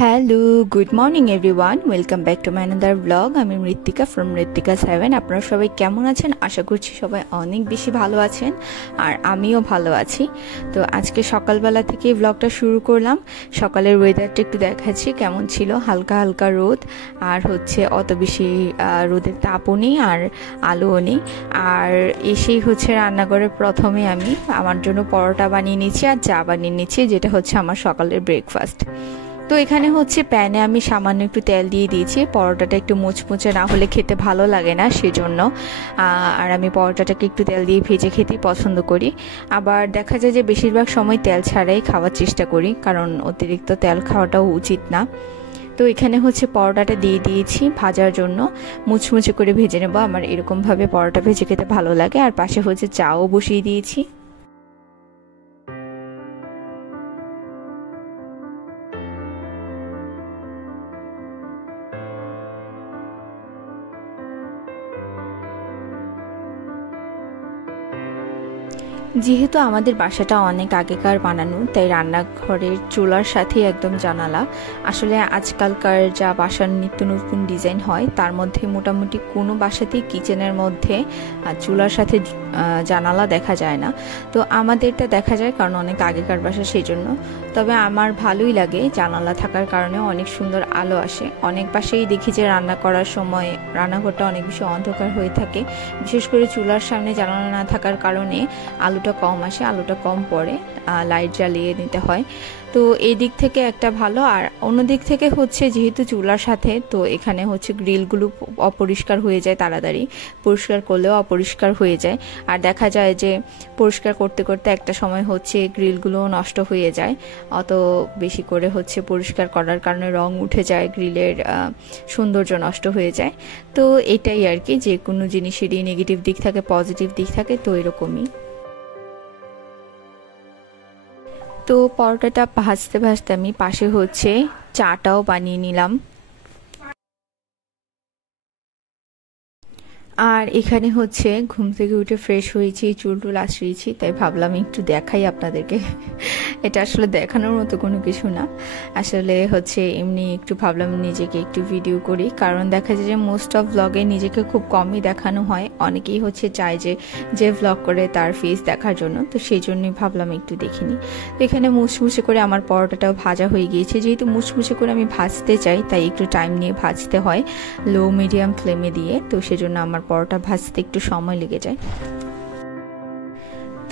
Hello, good morning everyone, welcome back to my another blog. আমি মৃত্তিকা from মৃত্তিকা 7। আপনারা সবাই কেমন আছেন? আশা করছি সবাই অনেক বেশি ভালো আছেন, আর আমিও ভালো আছি। তো আজকে সকালবেলা থেকে ব্লগটা শুরু করলাম। সকালের ওয়েদারটা একটু দেখাচ্ছি কেমন ছিল। হালকা হালকা রোদ, আর হচ্ছে অত বেশি রোদের তাপও নেই আর আলোও নেই। আর এসেই হচ্ছে রান্নাঘরে প্রথমে আমি আমার জন্য পরোটা বানিয়ে নিচ্ছি আর চা বানিয়ে নিচ্ছি, যেটা হচ্ছে আমার সকালের ব্রেকফাস্ট। তো এখানে হচ্ছে প্যানে আমি সামান্য একটু তেল দিয়ে দিয়েছি। পরোটাটা একটু মুচমুচে না হলে খেতে ভালো লাগে না, সেজন্য। আর আমি পরোটাটাকে একটু তেল দিয়ে ভেজে খেতেই পছন্দ করি। আবার দেখা যায় যে বেশিরভাগ সময় তেল ছাড়াই খাওয়ার চেষ্টা করি, কারণ অতিরিক্ত তেল খাওয়াটাও উচিত না। তো এখানে হচ্ছে পরোটাটা দিয়ে দিয়েছি ভাজার জন্য, মুচমুচে করে ভেজে নেবো। আমার এরকমভাবে পরোটা ভেজে খেতে ভালো লাগে। আর পাশে হচ্ছে চাও বসিয়ে দিয়েছি। যেহেতু আমাদের বাসাটা অনেক আগেকার বানানো, তাই রান্নাঘরের চুলার সাথে একদম জানালা। আসলে আজকালকার যা বাসার নিত্য নতুন ডিজাইন হয়, তার মধ্যে মোটামুটি কোনো বাসাতেই কিচেনের মধ্যে চুলার সাথে জানালা দেখা যায় না। তো আমাদেরটা দেখা যায়, কারণ অনেক আগেকার বাসা, সেই জন্য। তবে আমার ভালোই লাগে জানালা থাকার কারণে, অনেক সুন্দর আলো আসে। অনেক বাসায় দেখি যে রান্না করার সময় রান্নাঘরটা অনেক বেশি অন্ধকার হয়ে থাকে, বিশেষ করে চুলার সামনে জানালা না থাকার কারণে আলোটা কম আসে, আলোটা কম পড়ে, লাইট জ্বালিয়ে নিতে হয়। তো এই দিক থেকে একটা ভালো। আর অন্য দিক থেকে হচ্ছে যেহেতু চুলার সাথে, তো এখানে হচ্ছে গ্রিলগুলো অপরিষ্কার হয়ে যায় তাড়াতাড়ি, পরিষ্কার করলেও অপরিষ্কার হয়ে যায়। আর দেখা যায় যে পরিষ্কার করতে করতে একটা সময় হচ্ছে গ্রিলগুলো নষ্ট হয়ে যায়। অত বেশি করে হচ্ছে পরিষ্কার করার কারণে রং উঠে যায়, গ্রিলের সৌন্দর্য নষ্ট হয়ে যায়। তো এটাই আর কি, যে কোনো জিনিসেরই নেগেটিভ দিক থাকে, পজিটিভ দিক থাকে, তো এরকমই। তো পরোটাটা ভাজতে ভাজতে আমি পাশে হচ্ছে চাটাও বানিয়ে নিলাম। আর এখানে হচ্ছে ঘুম থেকে উঠে ফ্রেশ হয়েছি, চুল টুল আঁচড়িয়েছি, তাই ভাবলাম একটু দেখাই আপনাদেরকে। এটা আসলে দেখানোর মতো কোনো কিছু না, আসলে হচ্ছে এমনি একটু ভাবলাম নিজেকে একটু ভিডিও করি। কারণ দেখা যায় যে মোস্ট অফ ব্লগে নিজেকে খুব কমই দেখানো হয়। অনেকেই হচ্ছে চায় যে যে ব্লগ করে তার ফেস দেখার জন্য, তো সেই জন্যই ভাবলাম একটু দেখিনি। তো এখানে মুচমুচে করে আমার পরোটাটাও ভাজা হয়ে গিয়েছে। যেহেতু মুচমুচে করে আমি ভাজতে চাই, তাই একটু টাইম নিয়ে ভাজতে হয়, লো মিডিয়াম ফ্লেমে দিয়ে। তো সেজন্য আমার পরোটা ভাজতে একটু সময় লেগে যায়।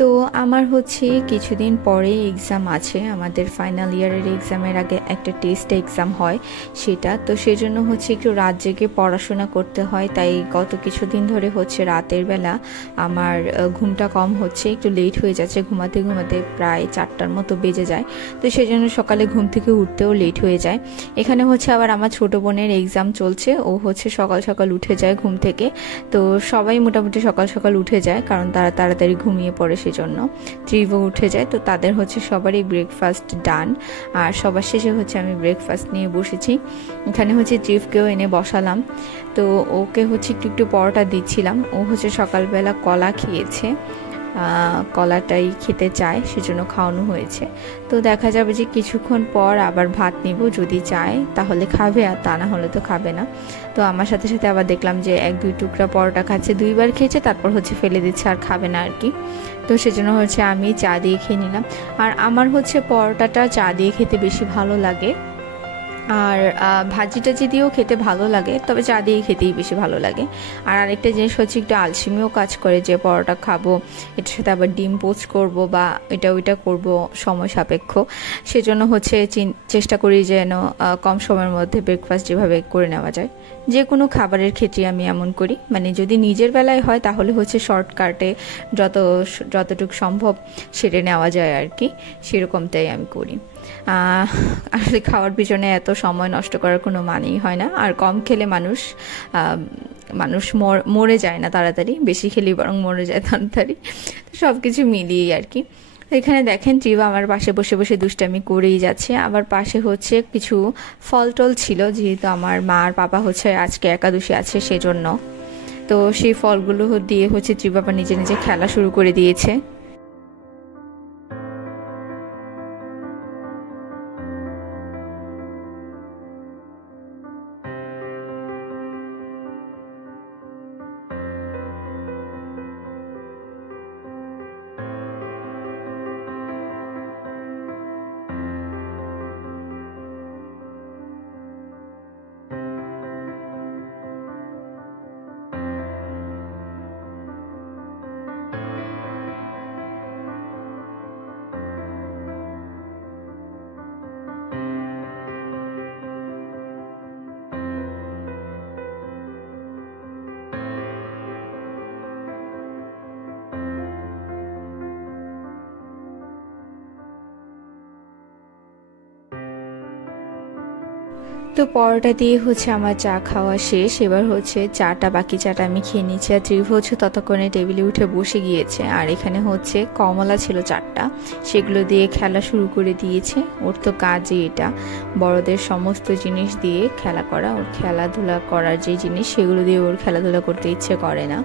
তো আমার হচ্ছে কিছুদিন পরে এক্সাম আছে, আমাদের ফাইনাল ইয়ারের এক্সামের আগে একটা টেস্ট এক্সাম হয় সেটা। তো সেজন্য হচ্ছে একটু রাত জেগে পড়াশোনা করতে হয়, তাই গত কিছুদিন ধরে হচ্ছে রাতের বেলা আমার ঘুমটা কম হচ্ছে, একটু লেট হয়ে যাচ্ছে ঘুমাতে ঘুমাতে, প্রায় 4টার মতো বেজে যায়। তো সেজন্য সকালে ঘুম থেকে উঠতেও লেট হয়ে যায়। এখানে হচ্ছে আবার আমার ছোট বোনের এক্সাম চলছে, ও হচ্ছে সকাল সকাল উঠে যায় ঘুম থেকে। তো সবাই মোটামুটি সকাল সকাল উঠে যায়, কারণ তারা তাড়াতাড়ি ঘুমিয়ে পড়ে, সেজন্য ত্রিভও উঠে যায়। তো তাদের হচ্ছে সবারই ব্রেকফাস্ট ডান, আর সবার শেষে হচ্ছে আমি ব্রেকফাস্ট নিয়ে বসেছি। এখানে হচ্ছে ত্রিভকেও এনে বসালাম। তো ওকে হচ্ছে একটু একটু পরোটা দিচ্ছিলাম। ও হচ্ছে সকালবেলা কলা খেয়েছে, কলাটাই খেতে চায়, সেজন্য খাওয়ানো হয়েছে। তো দেখা যাবে যে কিছুক্ষণ পর আবার ভাত নিব, যদি চায় তাহলে খাবে, আর তা না হলে তো খাবে না। তো আমার সাথে সাথে আবার দেখলাম যে 1-2 টুকরা পরোটা খাচ্ছে, 2বার খেয়েছে, তারপর হচ্ছে ফেলে দিচ্ছে আর খাবে না আর কি। তো সেজন্য হচ্ছে আমি চা দিয়ে খেয়ে নিলাম। আর আমার হচ্ছে পরোটাটা চা দিয়ে খেতে বেশি ভালো লাগে, আর ভাজি টাজি দিয়েও খেতে ভালো লাগে, তবে চা দিয়ে খেতেই বেশি ভালো লাগে। আর আরেকটা জিনিস হচ্ছে একটু আলসেমিও কাজ করে, যে পরোটা খাবো, এটার সাথে আবার ডিম পোস্ট করব বা এটা ওইটা করব, সময় সাপেক্ষ। সেজন্য হচ্ছে চেষ্টা করি যেন কম সময়ের মধ্যে ব্রেকফাস্ট যেভাবে করে নেওয়া যায়। যে কোনো খাবারের ক্ষেত্রে আমি এমন করি, মানে যদি নিজের বেলায় হয় তাহলে হচ্ছে শর্টকাটে যতটুকু সম্ভব সেরে নেওয়া যায় আর কি, সেরকমটাই আমি করি। আসলে খাওয়ার পিছনে এত সময় নষ্ট করার কোনো মানেই হয় না। আর কম খেলে মানুষ মরে যায় না তাড়াতাড়ি, বেশি খেলেই বরং মরে যায় তাড়াতাড়ি। সব কিছু মিলিয়েই আর কি। এখানে দেখেন জিবা আমার পাশে বসে বসে দুষ্টামি করেই যাচ্ছে। আবার পাশে হচ্ছে কিছু ফল টল ছিল, যেহেতু আমার মা আর পাপা হচ্ছে আজকে একাদশী আছে সেজন্য। তো সেই ফলগুলো দিয়ে হচ্ছে জিবা নিজে নিজে খেলা শুরু করে দিয়েছে। তো পরোটা দিয়ে হচ্ছে আমার চা খাওয়া শেষ। এবার হচ্ছে চাটা, বাকি চাটা আমি খেয়ে নিচ্ছি। আর ত্রিভ হচ্ছে ততক্ষণে টেবিলে উঠে বসে গিয়েছে। আর এখানে হচ্ছে কমলা ছিল 4টা, সেগুলো দিয়ে খেলা শুরু করে দিয়েছে। ওর তো কাজই এটা, বড়দের সমস্ত জিনিস দিয়ে খেলা করা। ওর খেলাধুলা করার যে জিনিস, সেগুলো দিয়ে ওর খেলাধুলা করতে ইচ্ছে করে না।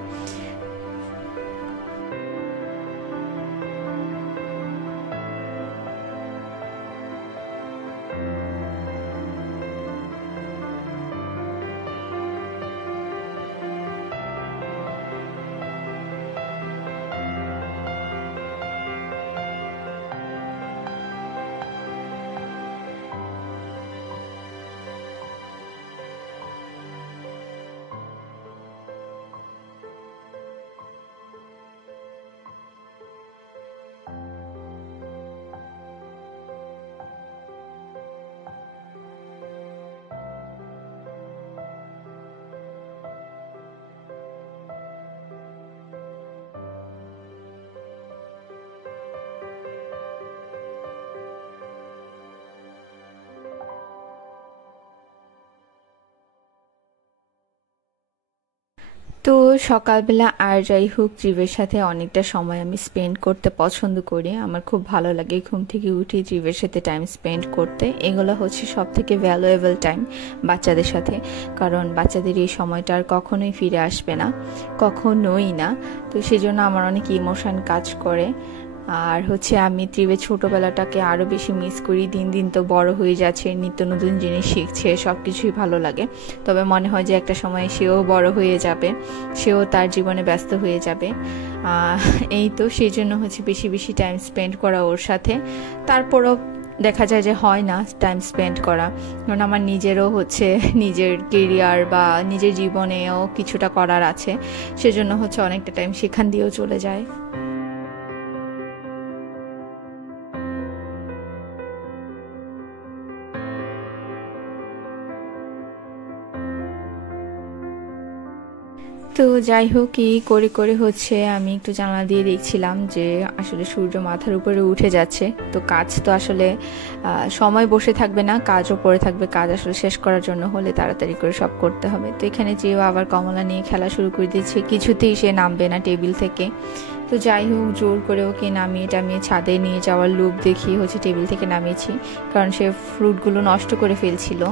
তো সকালবেলা আর যাই হোক, ত্রিবের সাথে অনেকটা সময় আমি স্পেন্ড করতে পছন্দ করি। আমার খুব ভালো লাগে ঘুম থেকে উঠে ত্রিবের সাথে টাইম স্পেন্ড করতে। এগুলো হচ্ছে সব থেকে ভ্যালুয়েবল টাইম বাচ্চাদের সাথে, কারণ বাচ্চাদের এই সময়টা আর কখনোই ফিরে আসবে না, কখনোই না। তো সেজন্য আমার অনেক ইমোশন কাজ করে। আর হচ্ছে আমি ত্রিবের ছোটবেলাটাকে আরো বেশি মিস করি। দিন দিন তো বড় হয়ে যাচ্ছে, নিত্য নতুন জিনিস শিখছে, সবকিছুই ভালো লাগে। তবে মনে হয় যে একটা সময় সেও বড় হয়ে যাবে, সেও তার জীবনে ব্যস্ত হয়ে যাবে। এই তো সেই জন্য হচ্ছে বেশি বেশি টাইম স্পেন্ড করা ওর সাথে। তারপরও দেখা যায় যে হয় না টাইম স্পেন্ড করা, কারণ আমার নিজেরও হচ্ছে নিজের কেরিয়ার বা নিজের জীবনেও কিছুটা করার আছে। সেজন্য হচ্ছে অনেকটা টাইম সেখান দিয়েও চলে যায়। তো যাই হোক, এই করে করে হচ্ছে আমি একটু জানলা দিয়ে দেখছিলাম যে আসলে সূর্য মাথার উপরে উঠে যাচ্ছে। তো কাজ তো আসলে সময় বসে থাকবে না, কাজও পড়ে থাকবে। কাজ আসলে শেষ করার জন্য হলে তাড়াতাড়ি করে সব করতে হবে। তো এখানে যেও আবার কমলা নিয়ে খেলা শুরু করে দিয়েছে, কিছুতেই সে নামবে না টেবিল থেকে। তো যাই হোক, জোর করে ওকে নামিয়ে টামিয়ে ছাদে নিয়ে যাওয়ার লোভ দেখিয়ে হচ্ছে টেবিল থেকে নামিয়েছি, কারণ সে ফ্রুটগুলো নষ্ট করে ফেলছিল।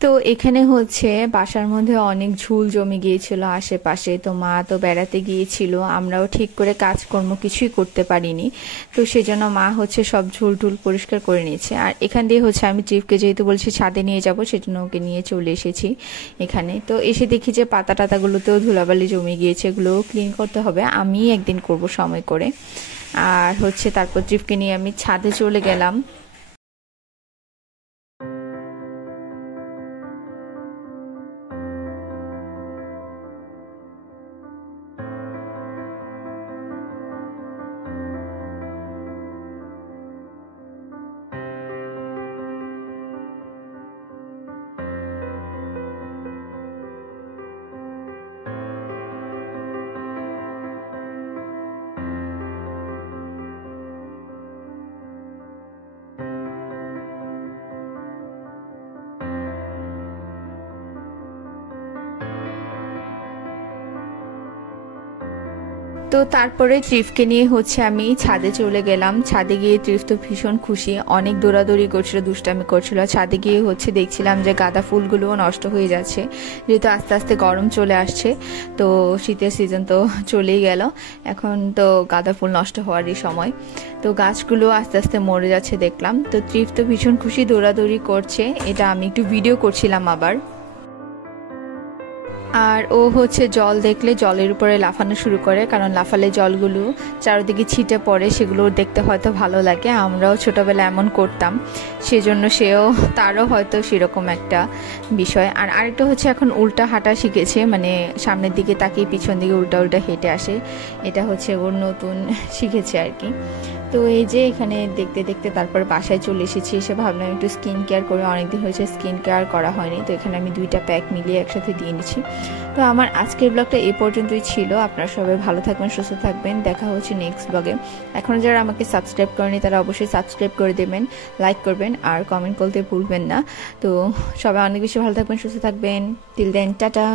তো এখানে হচ্ছে বাসার মধ্যে অনেক ঝুল জমে গিয়েছিল আশেপাশে। তো মা তো বেড়াতে গিয়েছিল, আমরাও ঠিক করে কাজকর্ম কিছুই করতে পারিনি। তো সেজন্য মা হচ্ছে সব ঝুল টুল পরিষ্কার করে নিয়েছে। আর এখান দিয়ে হচ্ছে আমি ট্রিপকে যেহেতু বলছি ছাদে নিয়ে যাব, সেজন্য ওকে নিয়ে চলে এসেছি এখানে। তো এসে দেখি যে পাতা টাতাগুলোতেও ধুলাবালি জমে গিয়েছে, এগুলোও ক্লিন করতে হবে। আমি একদিন করব সময় করে। আর হচ্ছে তারপর ট্রিপকে নিয়ে আমি ছাদে চলে গেলাম। তো তারপরে ট্রিফকে নিয়ে হচ্ছে আমি ছাদে চলে গেলাম। ছাদে গিয়ে ট্রিফ তো ভীষণ খুশি, অনেক দৌড়াদৌড়ি করছিল, দুষ্টামি করছিল। ছাদে গিয়ে হচ্ছে দেখছিলাম যে গাঁদা ফুলগুলোও নষ্ট হয়ে যাচ্ছে, যেহেতু আস্তে আস্তে গরম চলে আসছে। তো শীতের সিজন তো চলেই গেল, এখন তো গাঁদা ফুল নষ্ট হওয়ারই সময়। তো গাছগুলো আস্তে আস্তে মরে যাচ্ছে দেখলাম। তো ট্রিফ তো ভীষণ খুশি, দৌড়াদৌড়ি করছে। এটা আমি একটু ভিডিও করছিলাম আবার। আর ও হচ্ছে জল দেখলে জলের উপরে লাফানো শুরু করে, কারণ লাফালে জলগুলো চারিদিকে ছিটে পড়ে, সেগুলো দেখতে হয়তো ভালো লাগে। আমরাও ছোটবেলায় এমন করতাম, সেজন্য তারও হয়তো সেরকম একটা বিষয়। আর আরেকটা হচ্ছে এখন উল্টা হাঁটা শিখেছে, মানে সামনের দিকে তাকিয়ে পিছন দিকে উল্টা উল্টা হেঁটে আসে। এটা হচ্ছে ওর নতুন শিখেছে আর কি। তো এই যে এখানে দেখতে দেখতে তারপর বাসায় চলে এসেছি। এসে ভাবলাম একটু স্কিন কেয়ার করে, অনেকদিন হয়েছে স্কিন কেয়ার করা হয়নি। তো এখানে আমি 2টা প্যাক মিলিয়ে একসাথে দিয়ে নিচ্ছি। তো আমার আজকের ব্লগটা এই পর্যন্তই ছিল। আপনারা সবাই ভালো থাকবেন, সুস্থ থাকবেন। দেখা হচ্ছে নেক্সট ব্লগে। এখনও যারা আমাকে সাবস্ক্রাইব করেনি তারা অবশ্যই সাবস্ক্রাইব করে দেবেন, লাইক করবেন আর কমেন্ট করতে ভুলবেন না। তো সবাই অনেক বেশি ভালো থাকবেন, সুস্থ থাকবেন। Till then, tata.